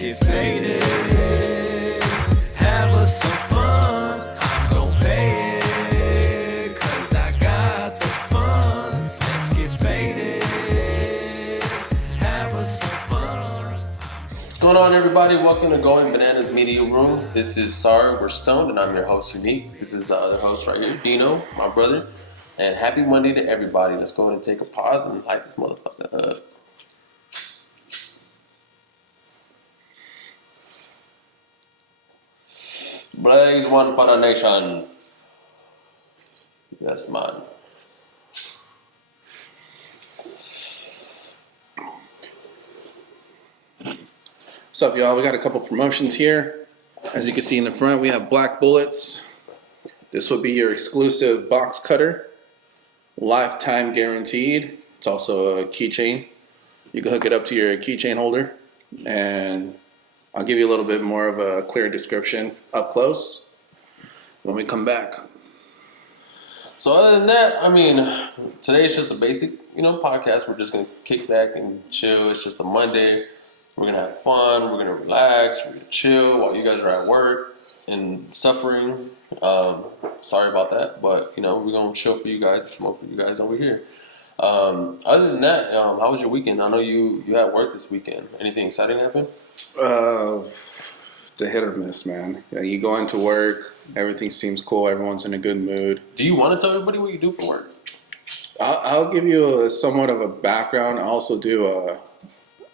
get faded. Have us some fun. I'm gon' pay it. Cause I got the funds. Let's get faded. Have us some fun. What's going on, everybody? Welcome to Going Bananas Media Room. This is Sorry We're Stoned, and I'm your host, Unique. This is the other host right here, Deeno, my brother. And happy Monday to everybody. Let's go ahead and take a pause and light this motherfucker up. Blaze one for the nation. Yes, man. What's up, y'all? We got a couple promotions here. As you can see in the front, we have black bullets. This will be your exclusive box cutter. Lifetime guaranteed. It's also a keychain. You can hook it up to your keychain holder, and I'll give you a little bit more of a clear description up close when we come back. So other than that, I mean, today is just a basic, podcast. We're just gonna kick back and chill. It's just a Monday. We're gonna have fun. We're gonna relax. We're gonna chill while you guys are at work and suffering. Sorry about that, but we're gonna chill for you guys and smoke for you guys over here. Other than that, how was your weekend? I know you had work this weekend. Anything exciting happen? It's a hit or miss, man. You go into work, everything seems cool, everyone's in a good mood. Do you want to tell everybody what you do for work? I'll give you somewhat of a background. I also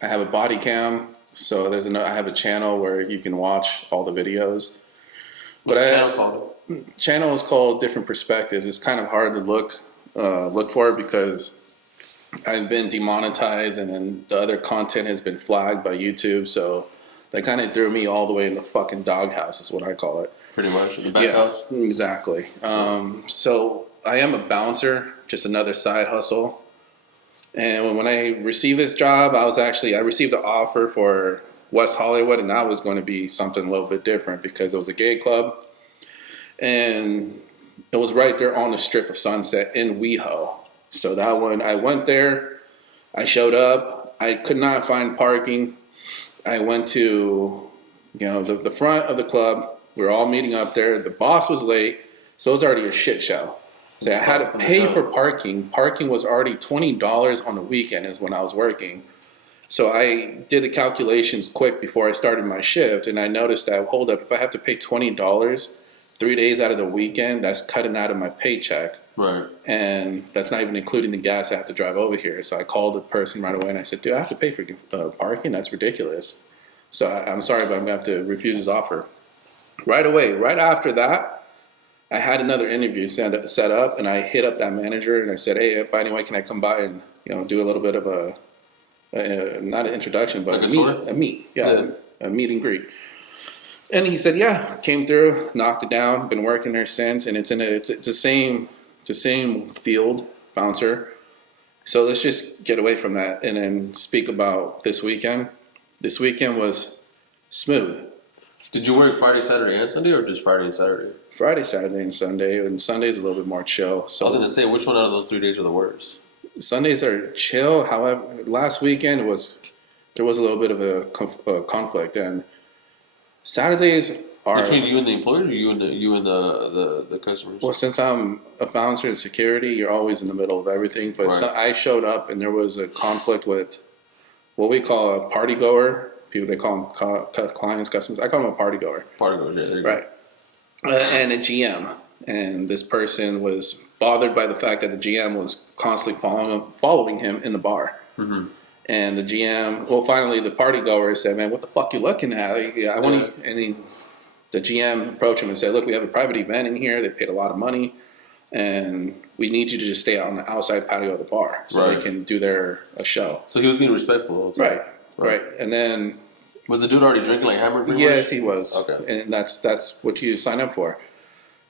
I have a body cam, so I have a channel where you can watch all the videos. What's the channel called? Channel is called Different Perspectives. It's kind of hard to look for it because I've been demonetized, and then the other content has been flagged by YouTube, so they kind of threw me all the way in the fucking doghouse, is what I call it. Pretty much, in the back house? Exactly. So I am a bouncer, just another side hustle. And when I received this job, I received an offer for West Hollywood, and that was going to be something a little bit different because it was a gay club. And it was right there on the strip of Sunset in WeHo. So that one, I went there, I showed up, I could not find parking. I went to, the front of the club. We were all meeting up there. The boss was late, so it was already a shit show. So I had to pay for parking. Parking was already $20 on the weekend is when I was working. So I did the calculations quick before I started my shift, and I noticed that, hold up, if I have to pay $20 3 days out of the weekend, that's cutting out of my paycheck. Right. And that's not even including the gas I have to drive over here. So I called the person right away and I said, dude, I have to pay for parking? That's ridiculous. So I'm sorry, but I'm going to have to refuse his offer. Right away, right after that, I had another interview set up, and I hit up that manager and I said, hey, by any way, can I come by and do a little bit of not an introduction, but like a meet and greet. And he said, yeah, came through, knocked it down, been working there since, and it's the same field, bouncer. So let's just get away from that and then speak about this weekend. This weekend was smooth. Did you work Friday, Saturday, and Sunday, or just Friday and Saturday? Friday, Saturday, and Sunday, and Sunday's a little bit more chill. So I was going to say, which one out of those 3 days are the worst? Sundays are chill. However, last weekend there was a little bit of a conflict, and Saturdays are between you and the employer, or you and the customers. Well, since I'm a bouncer in security, you're always in the middle of everything. But right. I showed up, and there was a conflict with what we call a party goer. People, they call them clients, customers. I call them a party goer. Party goer, yeah, there you right. And a GM, and this person was bothered by the fact that the GM was constantly following him in the bar. Mm-hmm. And the GM, finally the party goer said, man, what the fuck you looking at? I want to, and then the GM approached him and said, look, we have a private event in here. They paid a lot of money, and we need you to just stay on the outside patio of the bar so they can do their show. So he was being respectful all the time. Right. And then... Was the dude already drinking like hammer? Yes, he was. Okay. And that's what you sign up for.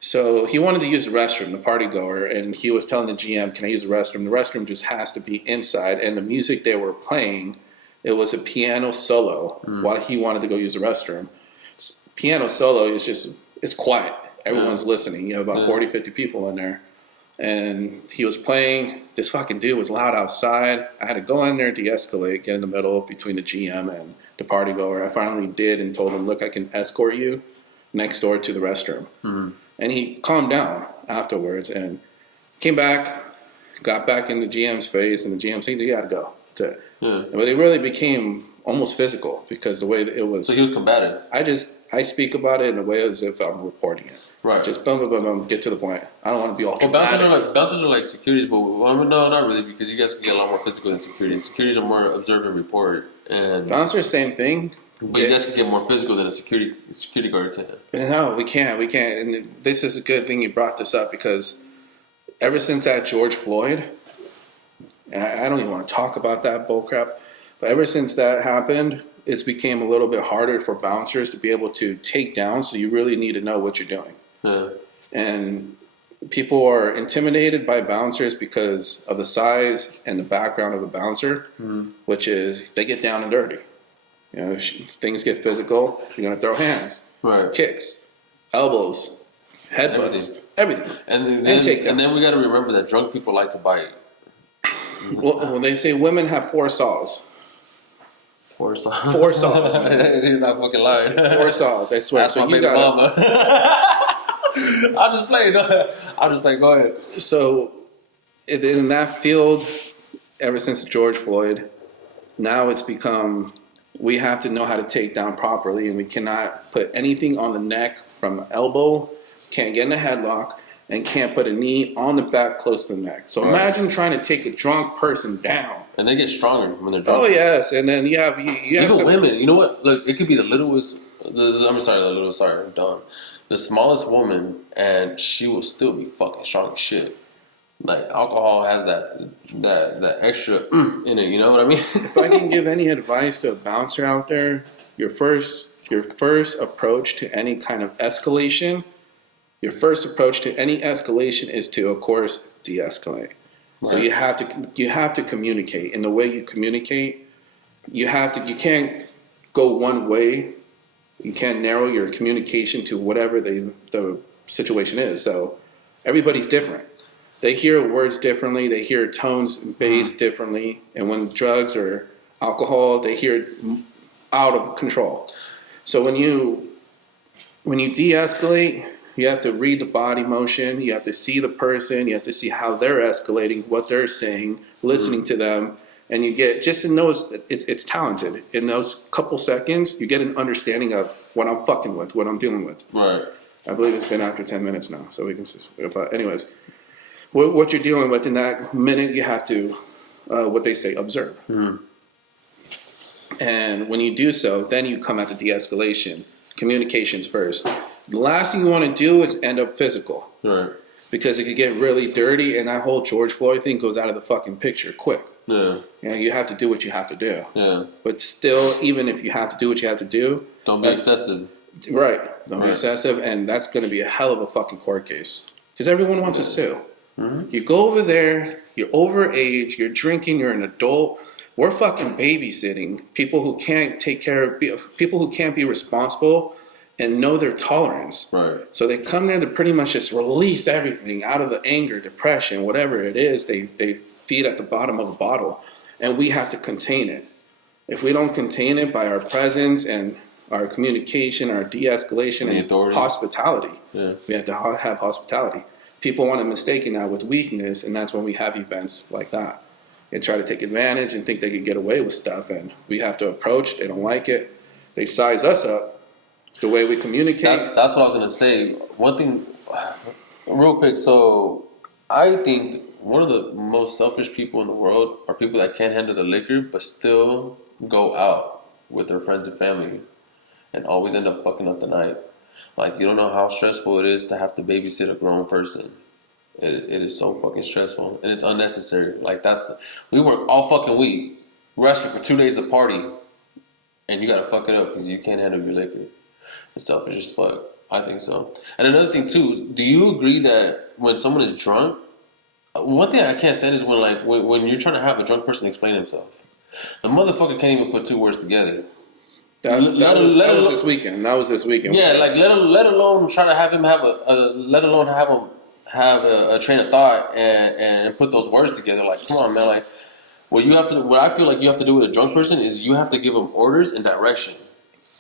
So he wanted to use the restroom, the party goer, and he was telling the GM, can I use the restroom? The restroom just has to be inside, and the music they were playing, it was a piano solo while he wanted to go use the restroom. Piano solo is it's quiet. Everyone's listening. You have about 40, 50 people in there. and he was playing. This fucking dude was loud outside. I had to go in there, de-escalate, get in the middle between the GM and the party goer. I finally did and told him, look, I can escort you next door to the restroom. Mm-hmm. And he calmed down afterwards and came back, got back in the GM's face, and the GM said, you gotta go. That's it. Yeah. But it really became almost physical because the way that it was. So he was combative. I speak about it in a way as if I'm reporting it. Right. Just boom, boom, boom, boom, get to the point. I don't want to be all dramatic. Bouncers are like securities, but no, not really, because you guys can get a lot more physical than securities. Securities are more observe and report. And bouncers, same thing. But you guys can get more physical than a security guard can. No, we can't. And this is a good thing you brought this up because ever since that George Floyd, and I don't even want to talk about that bullcrap, but ever since that happened, it's became a little bit harder for bouncers to be able to take down, so you really need to know what you're doing. Yeah. And people are intimidated by bouncers because of the size and the background of the bouncer, which is they get down and dirty. You know, things get physical, you're going to throw hands, kicks, elbows, headbutts, everything. And then we got to remember that drunk people like to bite. Well, they say women have 4 saws. 4 saws. 4 saws. You're not fucking lying. 4 saws, I swear. That's so my baby mama. I'll just play. Go ahead. So, in that field, ever since George Floyd, now it's become we have to know how to take down properly, and we cannot put anything on the neck from elbow, can't get in a headlock, and can't put a knee on the back close to the neck. So imagine trying to take a drunk person down. And they get stronger when they're drunk. Oh yes, and then you have even women. You know what? Look, it could be the littlest. I'm done. The smallest woman, and she will still be fucking strong as shit. Like alcohol has that extra in it. You know what I mean? If I can give any advice to a bouncer out there, your first approach to any kind of escalation. Your first approach to any escalation is to, of course, de-escalate. Right. So you have to communicate. And the way you communicate, you can't go one way. You can't narrow your communication to whatever the situation is. So everybody's different. They hear words differently. They hear tones and bass differently. And when drugs or alcohol, they hear it out of control. So when you de-escalate, you have to read the body motion. You have to see the person. You have to see how they're escalating, what they're saying, listening to them. And you get, just in those, it's talented. In those couple seconds, you get an understanding of what I'm fucking with, what I'm dealing with. Right. I believe it's been after 10 minutes now, so we can, but anyways, what you're dealing with in that minute, you have to, what they say, observe. Mm-hmm. And when you do so, then you come at the de-escalation. Communications first. The last thing you want to do is end up physical. Right. Because it could get really dirty, and that whole George Floyd thing goes out of the fucking picture quick. Yeah. You know, you have to do what you have to do. Yeah. But still, even if you have to do what you have to do, don't be excessive. Right. Don't be excessive, and that's going to be a hell of a fucking court case. Because everyone wants to sue. Mm-hmm. You go over there, you're overage, you're drinking, you're an adult. We're fucking babysitting people who can't take care of people who can't be responsible and know their tolerance. Right. So they come there to pretty much just release everything out of the anger, depression, whatever it is they feed at the bottom of a bottle. And we have to contain it. If we don't contain it by our presence and our communication, our de-escalation, and hospitality, we have to have hospitality. People want to mistake that with weakness, and that's when we have events like that. They try to take advantage and think they can get away with stuff, and we have to approach. They don't like it. They size us up. The way we communicate. That's what I was going to say. One thing, real quick. So I think one of the most selfish people in the world are people that can't handle the liquor but still go out with their friends and family and always end up fucking up the night. Like, you don't know how stressful it is to have to babysit a grown person. It is so fucking stressful, and it's unnecessary. Like, we work all fucking week. We're asking for 2 days to party, and you gotta fuck it up because you can't handle your liquor. It's selfish as fuck. I think so. And another thing too, do you agree that when someone is drunk, one thing I can't stand is when you're trying to have a drunk person explain himself. The motherfucker can't even put 2 words together. That was this weekend. That was this weekend. Yeah, like let alone try to have him let alone have him have a train of thought and put those words together. Like, come on, man. Like, what I feel like you have to do with a drunk person is you have to give them orders and direction.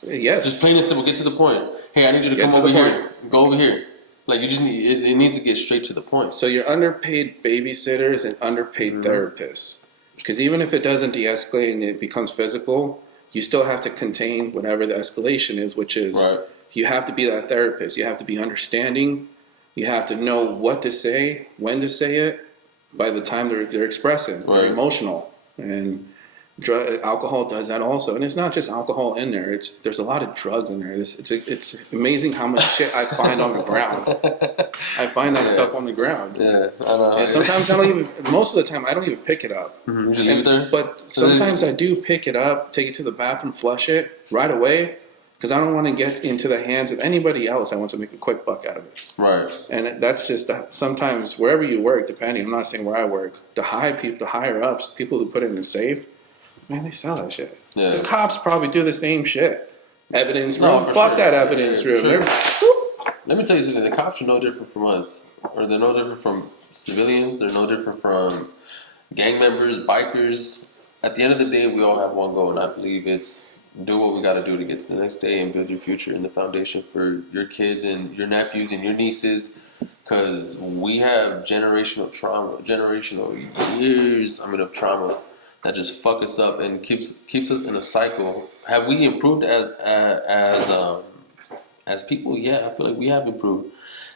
Yes. Just plain and simple. Get to the point. Hey, I need you to Get come to over the here. Go over here. Like, you just need it needs to get straight to the point. So you're underpaid babysitters and underpaid therapists. Because even if it doesn't de-escalate and it becomes physical, you still have to contain whatever the escalation is, which is you have to be that therapist. You have to be understanding. You have to know what to say, when to say it, by the time they're expressing. They're emotional. And alcohol does that also. And it's not just alcohol in there. There's a lot of drugs in there. It's amazing how much shit I find on the ground. I find that stuff on the ground. Yeah, I know. And sometimes I don't even, most of the time I don't even pick it up. You just leave it there? But sometimes I do pick it up, take it to the bathroom, flush it right away. Because I don't want to get into the hands of anybody else. I want to make a quick buck out of it. Right. And that's just sometimes wherever you work, depending, I'm not saying where I work, the higher ups, people who put it in the safe, man, they sell that shit. Yeah. The cops probably do the same shit. Evidence room. Fuck that evidence room. Sure. Let me tell you something. The cops are no different from us. Or they're no different from civilians. They're no different from gang members, bikers. At the end of the day, we all have one goal. And I believe it's do what we got to do to get to the next day and build your future and the foundation for your kids and your nephews and your nieces. Because we have generational years of trauma that just fuck us up and keeps us in a cycle. Have we improved as people? Yeah, I feel like we have improved.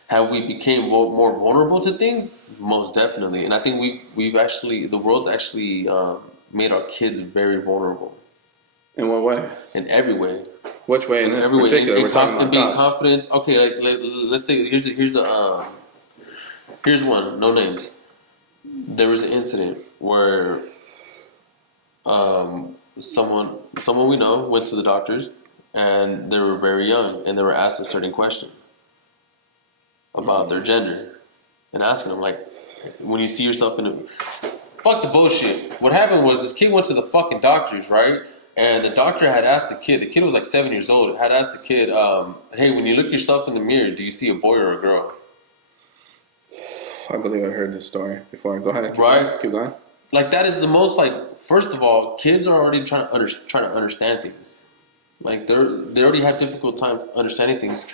Have we became more vulnerable to things? Most definitely. And I think we've actually, the world's actually made our kids very vulnerable. In what way? In every way. Which way? In this particular, we're talking about being confidence. Okay, let's say here's one. No names. There was an incident where someone we know went to the doctors and they were very young and they were asked a certain question about their gender and asking them, like, when you see yourself in a fuck the bullshit. What happened was this kid went to the fucking doctors, right? And the doctor had asked the kid was like 7 years old, had asked the kid, hey, when you look yourself in the mirror, do you see a boy or a girl? I believe I heard this story before. Go ahead. Keep going. Like, that is the most, like, first of all, kids are already trying to understand things. Like, they already have difficult time understanding things.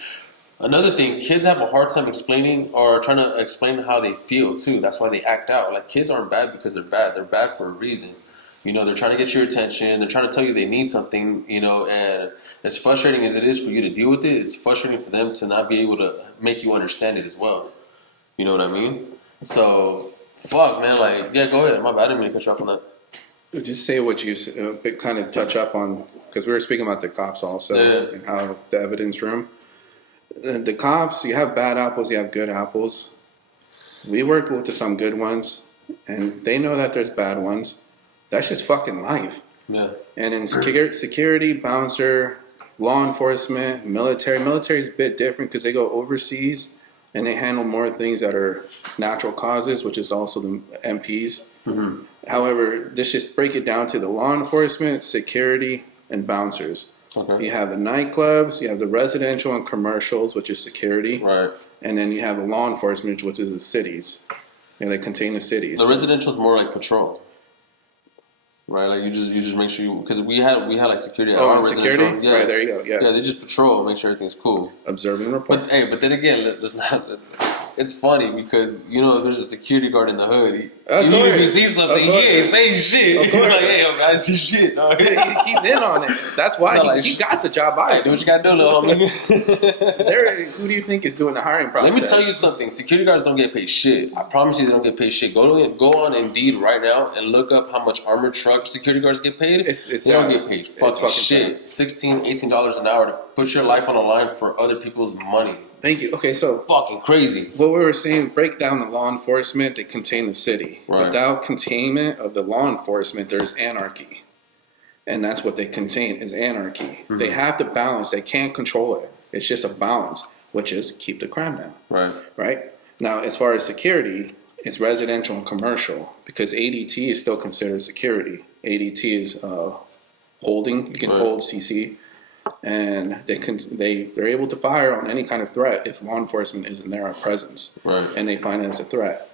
Another thing, kids have a hard time explaining or trying to explain how they feel, too. That's why they act out. Like, kids aren't bad because they're bad. They're bad for a reason. You know, they're trying to get your attention. They're trying to tell you they need something, you know, and as frustrating as it is for you to deal with it, it's frustrating for them to not be able to make you understand it as well. You know what I mean? So, fuck, man, like, yeah, go ahead. My bad. I didn't mean to cut you off on that. Just say what you kind of touch up on, because we were speaking about the cops also, and how the evidence room. The cops, you have bad apples, you have good apples. We worked with some good ones, and they know that there's bad ones. That's just fucking life. Yeah. And in security, bouncer, law enforcement, military is a bit different because they go overseas and they handle more things that are natural causes, which is also the MPs. Mm-hmm. However, let's just break it down to the law enforcement, security, and bouncers. Okay. You have the nightclubs, you have the residential and commercials, which is security. Right. And then you have the law enforcement, which is the cities. And they contain the cities. The residential is more like patrol. Right, like you just make sure because we had like security. At our security. Yeah, right there you go. Yeah, they just patrol, make sure everything's cool. Observing report. But then again, let's not. It's funny because you know if there's a security guard in the hood. Even if he sees something, he ain't saying shit. He's like, hey, yo, guys, see shit. He's in on it. That's why he got the job. Hey, do what you gotta do, little homie. Who do you think is doing the hiring process? Let me tell you something. Security guards don't get paid shit. I promise you, they don't get paid shit. Go on Indeed right now and look up how much armored truck security guards get paid. They don't get paid fucking shit. $16, $18 an hour to put your life on the line for other people's money. Thank you. Okay, so fucking crazy. What we were saying, break down the law enforcement, they contain the city. Right. Without containment of the law enforcement, there's anarchy. And that's what they contain is anarchy. Mm-hmm. They have to balance. They can't control it. It's just a balance, which is keep the crime down. Right? Now, as far as security, it's residential and commercial because ADT is still considered security. ADT is holding. You can hold CC. and they're able to fire on any kind of threat if law enforcement isn't there at presence, Right. and they find it as a threat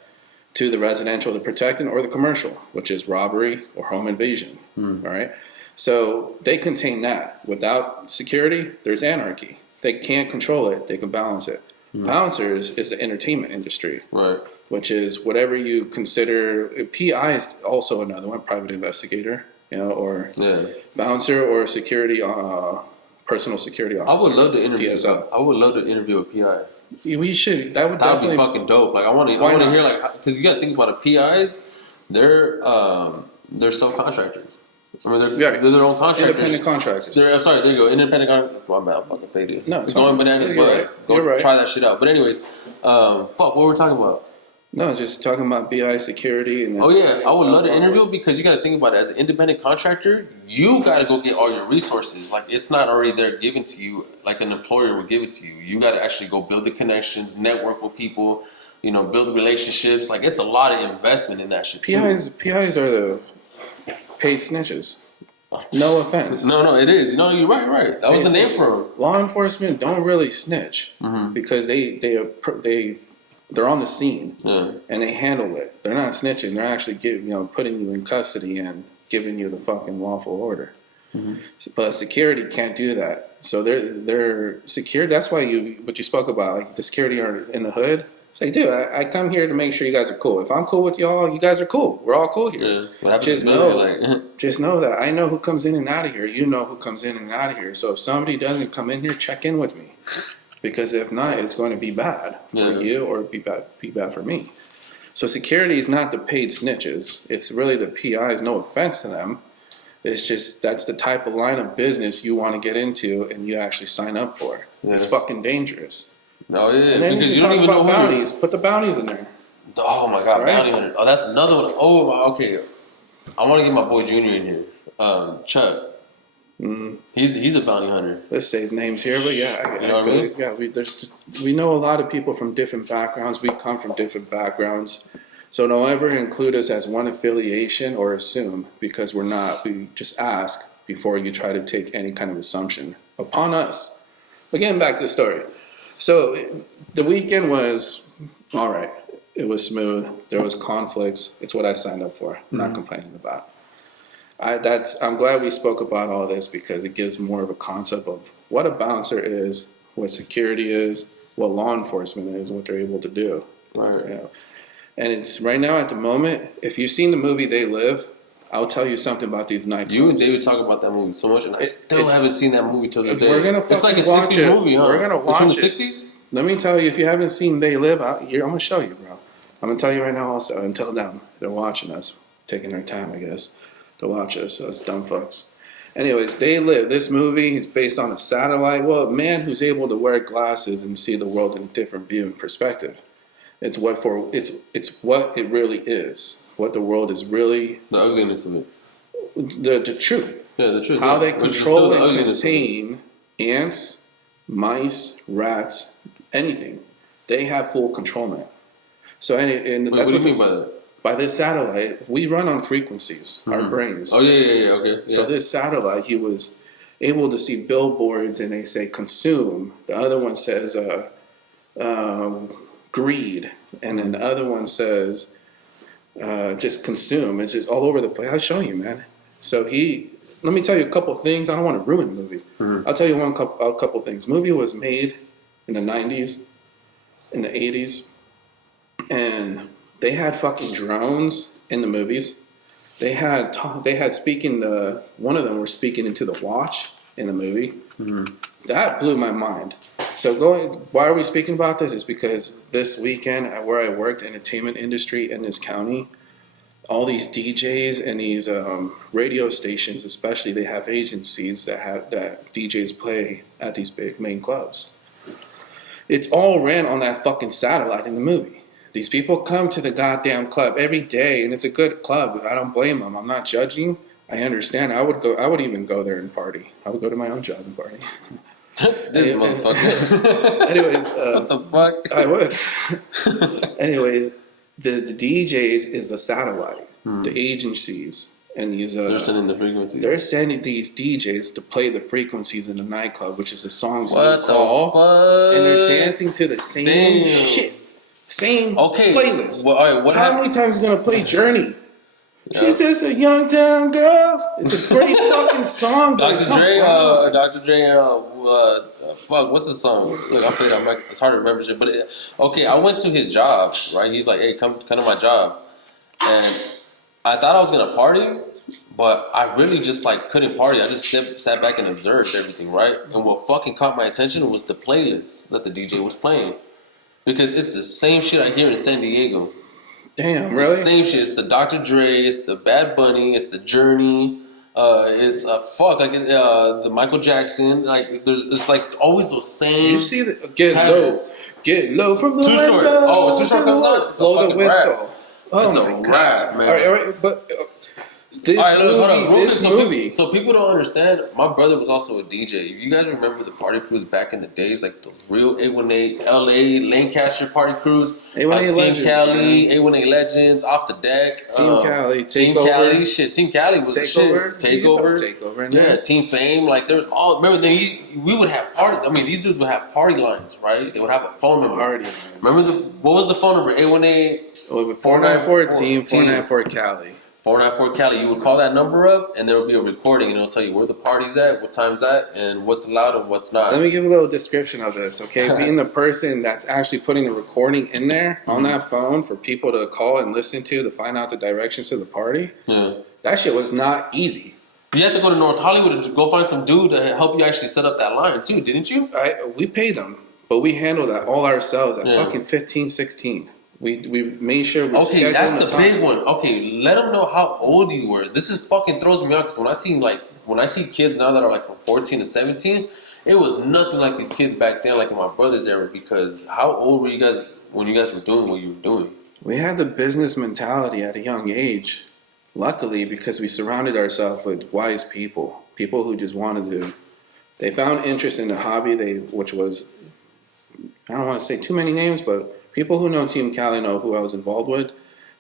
to the residential, the protected, or the commercial, which is robbery or home invasion. All right, so they contain that. Without security, there's anarchy. They can't control it. They can balance it. Bouncers is the entertainment industry, Right. which is whatever you consider. PI is also another one, private investigator, or Yeah. bouncer or security, personal security officer. I would love to interview. PSO. I would love to interview a PI. We should. That would That would definitely be fucking dope. Like I want to Why not? hear because you got to think about it. PIs, they're subcontractors. I mean, they're their own contractors. Independent contractors. I'm sorry, there you go. Independent contractors. My bad, I'm fucking faded. No, it's going fine. bananas, You're but right. go You're right. try that shit out. But anyways, what were we talking about? No, just talking about BI security and. Oh yeah, I would love to interview because you got to think about it. As an independent contractor, you got to go get all your resources. Like it's not already there given to you, like an employer would give it to you. You got to actually go build the connections, network with people, build relationships. Like it's a lot of investment in that shit. PIs are the paid snitches. No offense. No, it is. You're right. That was the name for them. Law enforcement don't really snitch because they're on the scene and they handle it. They're not snitching. They're actually putting you in custody and giving you the fucking lawful order. But security can't do that. So they're secure. That's why what you spoke about, like the security are in the hood. It's like, dude, I come here to make sure you guys are cool. If I'm cool with y'all, you guys are cool. We're all cool here. Yeah. What happens Just know that I know who comes in and out of here. You know who comes in and out of here. So if somebody doesn't come in here, check in with me. Because if not, it's going to be bad for you or be bad for me. So security is not the paid snitches. It's really the PIs. No offense to them. It's just that's the type of line of business you want to get into and you actually sign up for. Yeah. It's fucking dangerous. No, yeah, And then because you don't talk even know about who bounties. Put the bounties in there. Oh my god, Right? bounty hunter. Oh, that's another one. Oh, okay. I want to get my boy Junior in here. Chuck. He's a bounty hunter. Let's say names here, but we know a lot of people from different backgrounds. We come from different backgrounds. So don't ever include us as one affiliation or assume, because we're not. We just ask before you try to take any kind of assumption upon us. But getting back to the story. So the weekend was all right. It was smooth. There was conflicts. It's what I signed up for. I'm not complaining about. I'm glad we spoke about all this because it gives more of a concept of what a bouncer is, what security is, what law enforcement is, what they're able to do. Right. And it's right now at the moment, if you've seen the movie They Live, I'll tell you something about these nightclubs. You and David talk about that movie so much, and I still haven't seen that movie till this day. We're gonna it's like a watch 60s it. movie, huh? We're gonna watch it's from it. the 60s? Let me tell you, if you haven't seen They Live, I'm gonna show you, bro. I'm gonna tell you right now also, and tell them. They're watching us, taking their time, I guess, to watch us, so it's dumb fucks. Anyways, They Live. This movie is based on a satellite. Well, a man who's able to wear glasses and see the world in a different view and perspective. It's what it really is. What the world is really. The ugliness of it. The truth. Yeah, the truth. How yeah. they Which is control still the and ugliness of it. contain ants, mice, rats, anything. They have full control now. So, and Wait, that's what do you mean by that? by this satellite, we run on frequencies, our brains. Oh, yeah, okay. So Yeah. this satellite, he was able to see billboards and they say consume. The other one says greed. And then the other one says just consume. It's just all over the place. I'll show you, man. So let me tell you a couple things. I don't want to ruin the movie. I'll tell you a couple things. The movie was made in the 90s, in the 80s, and they had fucking drones in the movies. They had speaking one of them were speaking into the watch in the movie. That blew my mind. So why are we speaking about this? It's because this weekend at where I worked, entertainment industry in this county, all these DJs and these radio stations, especially, they have agencies that DJs play at these big main clubs. It's all ran on that fucking satellite in the movie. These people come to the goddamn club every day, and it's a good club. I don't blame them. I'm not judging. I understand. I would even go there and party. I would go to my own job and party. This motherfucker. Anyways, what the fuck? I would. Anyways, the DJs is the satellite, the agencies, and these They're sending the frequencies. they're sending these DJs to play the frequencies in the nightclub, which is the songs What you call, the fuck? and they're dancing to the same shit, same playlist. Well, all right, How many times are you gonna play Journey? Yeah. She's just a young town girl. It's a great fucking song. Dr. Dre, fuck, what's the song? Look, I'll play that. It's hard to remember shit. But okay, I went to his job, right? He's like, hey, come to my job. And I thought I was going to party, but I really just like couldn't party. I just sat back and observed everything, right? And what fucking caught my attention was the playlist that the DJ was playing. Because it's the same shit I hear in San Diego. Damn, really? Same shit. It's the Dr. Dre, it's the Bad Bunny, it's the Journey, it's the Michael Jackson. Like it's like always those same. You see the get low from the Too window. Short. Oh, Too Short comes out. It's a Blow the fucking whistle. rap. Oh It's a my rap, God. man. All right, but this All right, look, hold on. Real quick, movie. So people don't understand. My brother was also a DJ. If you guys remember the party crews back in the days, like the real 818 LA Lancaster party crews, 818 like Legends, Team Cali, man. 818 Legends, Off the Deck, Team Cali, Team Takeover. Cali, shit. Team Cali was the Takeover. shit. Takeover, Takeover in yeah. there. Team Fame, like there was all. Remember, we would have party. I mean, these dudes would have party lines, right? They would have a phone number. Party. Remember what was the phone number? 818. 494 Team, 494 Cali. 494 Cali. You would call that number up, and there would be a recording, and it'll tell you where the party's at, what time's at, and what's allowed and what's not. Let me give a little description of this, okay? Being the person that's actually putting the recording in there on that phone for people to call and listen to find out the directions to the party, that shit was not easy. You had to go to North Hollywood to go find some dude to help you actually set up that line, too, didn't you? We paid them, but we handled that all ourselves at fucking 15, 16. We made sure we okay, that's the big one. Okay, let them know how old you were. This is fucking throws me off because when I see kids now that are like from 14 to 17, it was nothing like these kids back then, like in my brother's era. Because how old were you guys when you guys were doing what you were doing? We had the business mentality at a young age. Luckily, because we surrounded ourselves with wise people who just wanted to. They found interest in the hobby. Which was, I don't want to say too many names, but. People who know Team Cali know who I was involved with.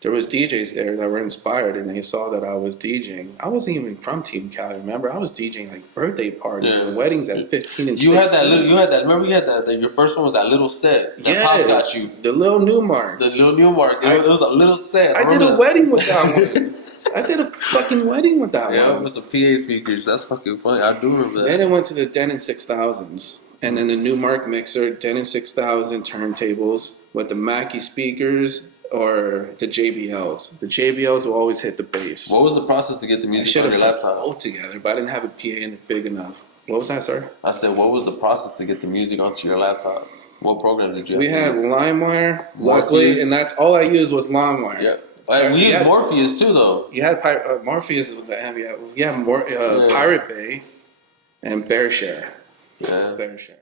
There was DJs there that were inspired, and they saw that I was DJing. I wasn't even from Team Cali. Remember, I was DJing like birthday parties and weddings at 15 and 16. You had that. Remember, you had that. Your first one was that little set. That Pop got you. The little Newmark. The little Newmark. It was a little set. I did a wedding with that one. I did a fucking wedding with that one. Yeah, with some PA speakers. That's fucking funny. I do remember that. Then it went to the Denon 6000s, and then the Newmark mixer, Denon 6000 turntables. With the Mackie speakers or the JBLs. The JBLs will always hit the bass. What was the process to get the music on your laptop? Both together, but I didn't have a PA in it big enough. What was that, sir? I said, what was the process to get the music onto your laptop? What program did you have? We had LimeWire, luckily, and that's all I used was LimeWire. Yeah. And we used Morpheus too, though. You had Morpheus was the ambient. You had Pirate Bay and BearShare. Yeah. BearShare.